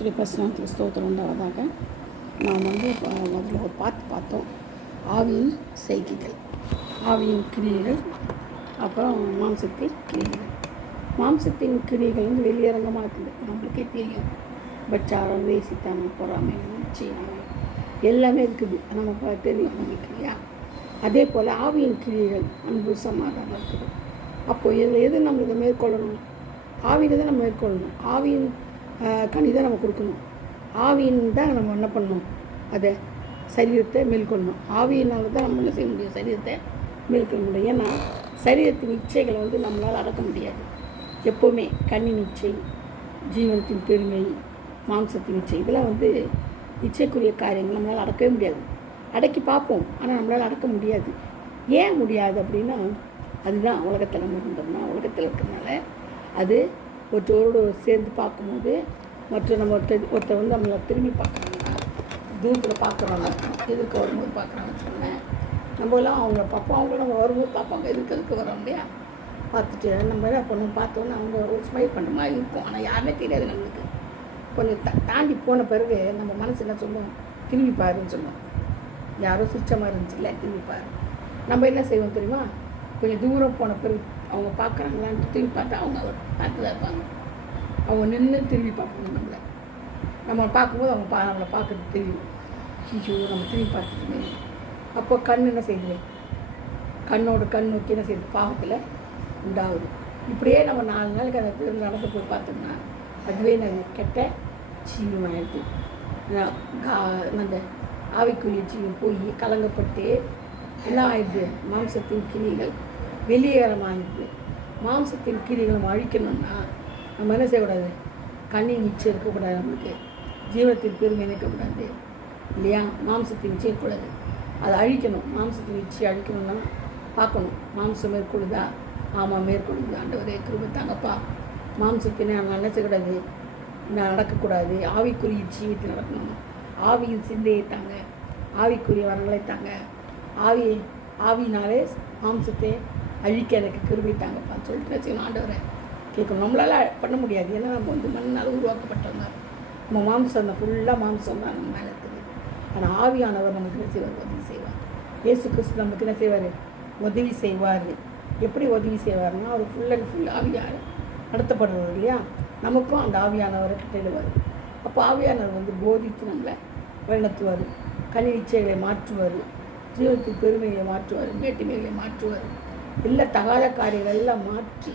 கர்த்தருடைய பரிசுநாமத்துக்கு ஸ்தோத்திரம் உண்டாவதாக. நாம் முதல்ல ஒரு பார்த்தோம். ஆவியின் செய்கைகள், ஆவியின் கிரியைகள், அப்புறம் மாம்சத்தின் கிரியைகள். மாம்சத்தின் கிரியைகள் வெளியரங்கமாக இருக்குது, நம்மளுக்கே தெரியும். பச்சாரம், வேசித்தனம், பொறாமை, சீனாவை எல்லாமே இருக்குது, நமக்கு தெரியும் நம்மளுக்கு இல்லையா. அதே போல் ஆவியின் கிரியைகள் அன்பு, சமாதானம் இருக்குது. அப்போது இதில் எது நம்மளுக்கு மேற்கொள்ளணும்? ஆவியில் தான் நம்ம மேற்கொள்ளணும். ஆவியின் கனி தான் நம்ம கொடுக்கணும். ஆவியின் தான் நம்ம என்ன பண்ணணும்? அதை சரீரத்தை மேற்கொள்ளணும். ஆவியினால் தான் நம்ம என்ன செய்ய முடியும்? சரீரத்தை மேற்கொள்ள முடியும். ஏன்னா சரீரத்தின் இச்சைகளை நம்மளால் அடக்க முடியாது. எப்போவுமே கண்ணின் இச்சை, ஜீவனத்தின் பெருமை, மாம்சத்தின் இச்சை, இதெல்லாம் இச்சைக்குரிய காரியங்கள் நம்மளால் அடக்கவே முடியாது. அடக்கி பார்ப்போம், ஆனால் நம்மளால் அடக்க முடியாது. ஏன் முடியாது அப்படின்னா, அதுதான் உலகத்தில் நம்ம இருந்தோம்னா, உலகத்தில் இருக்கிறதுனால அது ஒருத்தரோடு சேர்ந்து பார்க்கும்போது நம்ம ஒருத்தர் நம்மளை திரும்பி பார்க்குறாங்கன்னா, தூரத்தில் பார்க்குறோன்னா, எதிர்க்க வரும்போது பார்க்குறாங்கன்னு சொன்னேன். நம்மளாம் அவங்கள பார்ப்போம், அவங்களும் நம்ம வரும்போது பார்ப்பாங்க, எதுக்கு வரோம் இல்லையா. பார்த்துட்டு நம்ம என்ன பண்ணுவோம், பார்த்தோன்னா அவங்க ஒரு ஸ்மைல் பண்ணுற மாதிரி இருக்கும். ஆனால் யாருமே தெரியாது நம்மளுக்கு. கொஞ்சம் தாண்டி போன பிறகு நம்ம மனசு என்ன சொல்லுவோம்? திரும்பி பாருன்னு சொல்லுவோம். யாரோ சிரிச்ச மாதிரி இருந்துச்சு இல்லை, திரும்பி பாரு. நம்ம என்ன செய்வோம் தெரியுமா? கொஞ்சம் தூரம் போன பிறகு அவங்க பார்க்குறாங்களான்ட்டு திரும்பி பார்த்தா அவங்க பார்த்து தான் இருப்பாங்க. அவங்க நின்று திரும்பி பார்ப்பாங்க நம்ம பார்க்கும்போது அவங்க நம்மளை பார்க்கறது தெரியும். ஐயோ, நம்ம திரும்பி பார்த்துருமே. அப்போ கண் என்ன செய்யுது? கண்ணோட கண் நோக்கி என்ன செய்யுது? பாவத்தில் உண்டாகுது. இப்படியே நம்ம 4 நாளைக்கு அந்த பேர் நடந்து போய் பார்த்தோம்னா அதுவே நாங்கள் கெட்ட ஜீவமாயிடுது. அந்த ஆவிக்குரிய ஜீவம் போய் கலங்கப்பட்டு எல்லாம் ஆயிடுது. மாம்சத்தின் கிரிகள் வெளியேறமாகிடுது. மாம்சத்தின் கிரிகளை நம்ம அழிக்கணும்னா நம்ம என்ன செய்யக்கூடாது? கண்ணின் இச்சை இருக்கக்கூடாது, நம்மளுக்கு ஜீவனத்தின் பெருமை இருக்கக்கூடாது இல்லையா. மாம்சத்தின் இச்சை இருக்கக்கூடாது, அதை அழிக்கணும். மாம்சத்தின் இச்சை அழிக்கணும்னா பார்க்கணும், மாம்சம் மேற்கொள்ளுதா? ஆமாம், மேற்கொள்ளுது. ஆண்டவரே கிருபை தாங்கப்பா. மாம்சத்தினை நம்ம என்ன செய்யக்கூடாது? நடக்கக்கூடாது. ஆவிக்குரிய ஜீவியத்தில் நடக்கணும். ஆவியின் சிந்தையை தாங்க, ஆவிக்குரிய வரங்களை தாங்க. ஆவினாலே மாம்சத்தை அழிக்க எனக்கு கிருபை தாங்கப்பான்னு சொல்லிட்டு வச்சுக்கணும். ஆண்டவரை கேட்கணும். நம்மளால் பண்ண முடியாது, ஏன்னா நம்ம மண்ணால் உருவாக்கப்பட்டவங்க. நம்ம மாம்சம் தான், ஃபுல்லாக மாம்சம் தான் நம்ம மேலே இருக்குது. ஆனால் ஆவியானவர் நமக்கு என்ன செய்வார்? உதவி செய்வார். இயேசு கிறிஸ்து நமக்கு என்ன செய்வார்? உதவி செய்வார். எப்படி உதவி செய்வார்னா, அவர் ஃபுல் அண்ட் ஃபுல் ஆவியார் நடத்தப்படுவார் இல்லையா. நமக்கும் அந்த ஆவியானவரை கட்டிடுவார். அப்போ ஆவியானவர் போதித்து நம்மளை வழிநடத்துவார். கனி இச்சைகளை மாற்றுவார், ஜீவனத்தின் பெருமையை மாற்றுவார், மேட்டிமைகளை மாற்றுவார். எல்லா தகாத காரியங்கள் எல்லாம் மாற்றி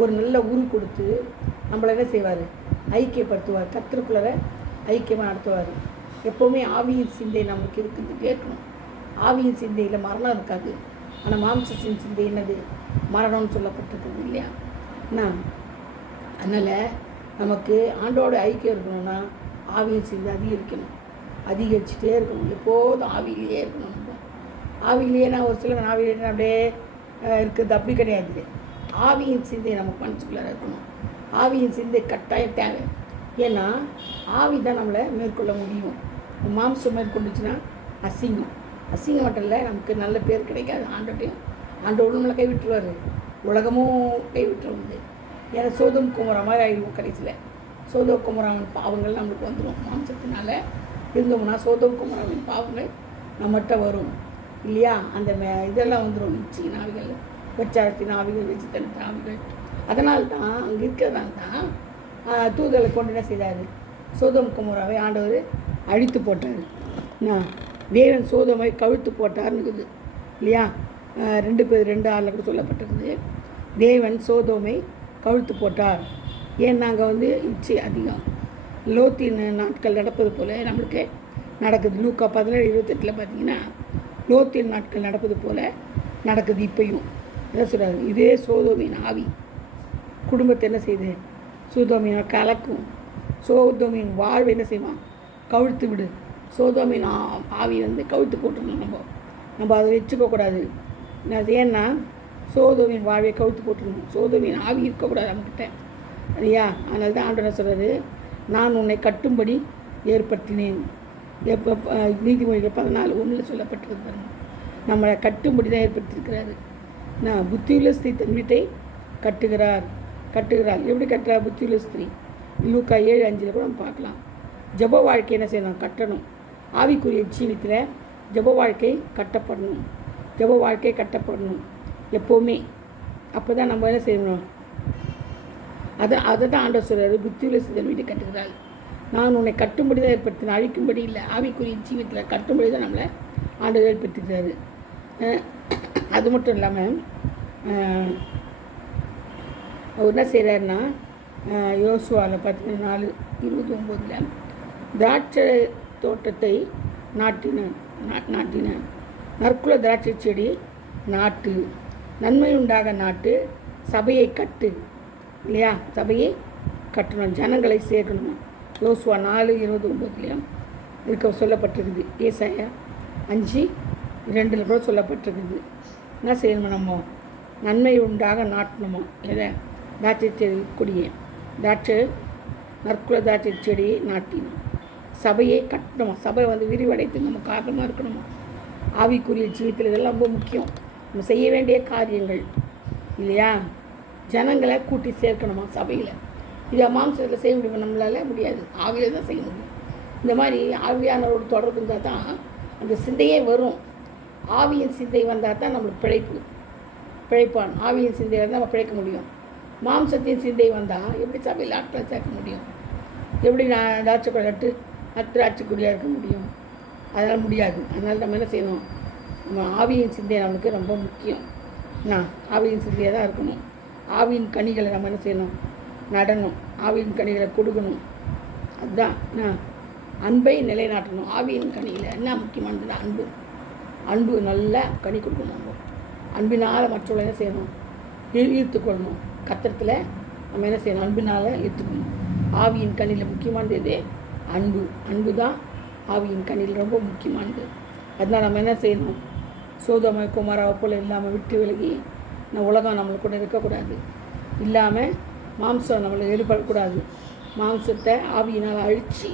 ஒரு நல்ல உரு கொடுத்து நம்மளை என்ன செய்வார்? ஐக்கியப்படுத்துவார். கர்த்தருக்குள்ளே ஐக்கியமாக நடத்துவார். எப்போவுமே ஆவியின் சிந்தை நமக்கு இருக்குதுட்டே இருக்கணும். ஆவியின் சிந்தையில் மரணம் இருக்காது. ஆனால் மாம்சத்தின் சிந்தை என்னது? மரணம்னு சொல்லப்பட்டிருக்குது இல்லையா. அதனால் நமக்கு ஆண்டோட ஐக்கியம் இருக்கணும்னா ஆவியின் சிந்தை அதிகரிச்சுட்டே இருக்கணும். எப்போதும் ஆவியிலேயே இருக்கணும். நம்ம ஆவியிலேயே நான் ஒரு சில ஆவியிலே அப்படியே இருக்குது அப்படி கிடையாது. ஆவியின் சிந்தை நமக்கு மனசுக்குள்ளார இருக்கணும். ஆவியின் சிந்தை கட்டாயம் தேவை. ஏன்னா ஆவி தான் நம்மளை மேற்கொள்ள முடியும். மாம்சம் மேற்கொண்டுச்சுன்னா அசிங்கம் மட்டும் இல்லை, நமக்கு நல்ல பேர் கிடைக்காது. ஆண்டோடு நம்மளை கைவிட்டுருவார், உலகமும் கைவிட்டுருவது. ஏன்னா சோதம் குமரா மாதிரி ஆகிடுவோம். கடைசியில் சோதம் குமராவின் பாவங்கள் நம்மளுக்கு வந்துடும். மாம்சத்தினால இருந்தோம்னா சோதம் குமராவின் பாவங்கள் நம்மகிட்ட வரும் இல்லையா. அந்த இதெல்லாம் வந்துடும். இச்சின் ஆவிகள், பிரச்சாரத்தின் ஆவிகள், வெச்சித்தனத்தின் ஆவிகள். அதனால தான் அங்கே இருக்கிறதுனால தான் தூதர்களை கொண்டு என்ன செய்தார்? சோதம் குமராவை ஆண்டவர் அழித்து போட்டார். தேவன் சோதமை கவிழ்த்து போட்டார்னு இருக்குது இல்லையா. 2 பேர் 2:6 கூட சொல்லப்பட்டிருக்குது. தேவன் சோதோமை கவிழ்த்து போட்டார். ஏன் நாங்கள் இச்சை அதிகம். லோத்தின் நாட்கள் நடப்பது போல் நம்மளுக்கு நடக்குது. லூக்கா 17:28 பார்த்தீங்கன்னா லோத்தின் நாட்கள் நடப்பது போல் நடக்குது. இப்பையும் என்ன சொல்கிறாரு? இதே சோதோமின் ஆவி குடும்பத்தை என்ன செய்யுது? சோதோமினை கலக்கும். சோதோமின் வாழ்வை என்ன செய்வான்? கவிழ்த்து விடு. சோதோமின் ஆவி கவிழ்த்து போட்டுருணும். நம்ம அதை வச்சுக்கக்கூடாது. ஏன்னா சோதோமின் வாழ்வை கவிழ்த்து போட்டுருணும். சோதோமின் ஆவி இருக்கக்கூடாது நம்மக்கிட்ட இல்லையா. அதனால தான் ஆண்டவர் சொல்கிறாரு, நான் உன்னை கட்டும்படி ஏற்படுத்தினேன். நீதிமொழிகள் 14:1 சொல்லப்பட்டிருக்கு பாருங்க. நம்மளை கட்டும்படி தான் ஏற்படுத்தியிருக்கிறாரு. புத்தியுள்ள ஸ்திரீ தன் வீட்டை கட்டுகிறார். எப்படி கட்டுறார்? புத்தியுள்ள ஸ்திரீ லூக்கா 7:5 கூட நம்ம பார்க்கலாம். ஜெப வாழ்க்கை என்ன செய்யணும்? கட்டணும். ஆவிக்குரிய ஜீவித்தில் ஜெப வாழ்க்கை கட்டப்படணும். ஜெப வாழ்க்கை கட்டப்படணும் எப்போவுமே. அப்போ தான் நம்ம என்ன செய்யணும்? அதை தான் ஆண்டவர் சொல்கிறாரு, புத்தியுள்ள சிதன் வீடு கட்டுகிறாள். நான் உன்னை கட்டும்படி தான் ஏற்படுத்தினேன், அழிக்கும்படி இல்லை. ஆவிக்குரிய ஜீவித்தில் கட்டும்படி தான் நம்மளை ஆண்டவர் ஏற்படுத்திக்கிறாரு. அது மட்டும் இல்லாமல் அவர் என்ன செய்கிறாருன்னா, யோசுவாவில் 14:29 திராட்சை தோட்டத்தை நாட்டினான். நற்குல திராட்சை செடி நாட்டு, நன்மை உண்டாக நாட்டு, சபையை கட்டு. இல்லையா? சபையை கட்டணும், ஜனங்களை சேர்க்கணும். யோசுவா 4:29 இருக்க சொல்லப்பட்டிருக்குது. ஏசாயா 5:2 கூட சொல்லப்பட்டிருக்குது. என்ன செய்யணுமா? நம்ம நன்மை உண்டாக நாட்டணுமா? எதை? திராட்சை செடி கொடியை, நற்குல திராட்சை செடியை நாட்டினோம். சபையை கட்டணுமா? சபை விரிவடைத்து நம்ம காரணமாக இருக்கணுமா? ஆவிக்குரிய ஜீவித்தில் இதெல்லாம் ரொம்ப முக்கியம். நம்ம செய்ய வேண்டிய காரியங்கள் இல்லையா? ஜனங்களை கூட்டி சேர்க்கணுமா சபையில்? இதை மாம்சத்தில் செய்ய முடியுமா? நம்மளால் முடியாது. ஆவியில் தான் செய்ய முடியும். இந்த மாதிரி ஆவியானோட தொடர்பு இருந்தால் தான் அந்த சிந்தையே வரும். ஆவியின் சிந்தை வந்தால் தான் நம்மளுக்கு பிழைப்பான். ஆவியின் சிந்தையில் தான் நம்ம பிழைக்க முடியும். மாம்சத்தின் சிந்தை வந்தால் எப்படி சபையில் ஆட்களை சேர்க்க முடியும்? எப்படி நான் திராட்சை கொடியாக இருக்க முடியும்? அதனால் முடியாது. அதனால் நம்ம என்ன செய்யணும்? நம்ம ஆவியின் சிந்தை நம்மளுக்கு ரொம்ப முக்கியம். ஆவியின் சிந்தையாக தான் இருக்கணும். ஆவியின் கனிகளை நம்ம என்ன செய்யணும்? நடணும். ஆவியின் கனிகளை கொடுக்கணும். அதுதான் அன்பை நிலைநாட்டணும். ஆவியின் கனியில் என்ன முக்கியமானது? அன்பு நல்லா கனி கொடுக்கணும். நம்ம அன்பினால் மற்றவங்களை என்ன செய்யணும்? ஈர்த்துக்கொள்ளணும். கத்திரத்தில் நம்ம என்ன செய்யணும்? அன்பினால் ஈர்த்துக்கணும். ஆவியின் கனியில் முக்கியமானது எது? அன்பு தான் ஆவியின் கனியில் ரொம்ப முக்கியமானது. அதனால் நம்ம என்ன செய்யணும்? சோதோமை குமாராவை போல் இல்லாமல் விட்டு விலகி உலகம் நம்மளுக்கு கூட இருக்கக்கூடாது. இல்லாமல் மாம்சம் நம்மளை ஈடுபடக்கூடாது. மாம்சத்தை ஆவியினால் அழித்து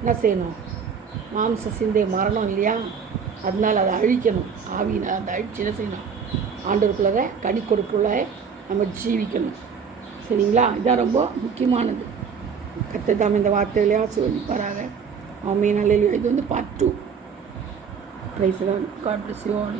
என்ன செய்யணும்? மாம்ச சிந்தை மரணம் இல்லையா? அதனால் அதை அழிக்கணும். ஆவியினால் அதை அழித்து என்ன செய்யணும்? ஆண்டவருக்குள்ளே கனி கொடுக்குள்ள நம்ம ஜீவிக்கணும். சரிங்களா? இதுதான் ரொம்ப முக்கியமானது. கர்த்தர் இந்த வார்த்தையிலே ஆசீர்வதிப்பாராக. ஆமென். அல்லேலூயா. இது part 2. Praise the lord. God bless you all.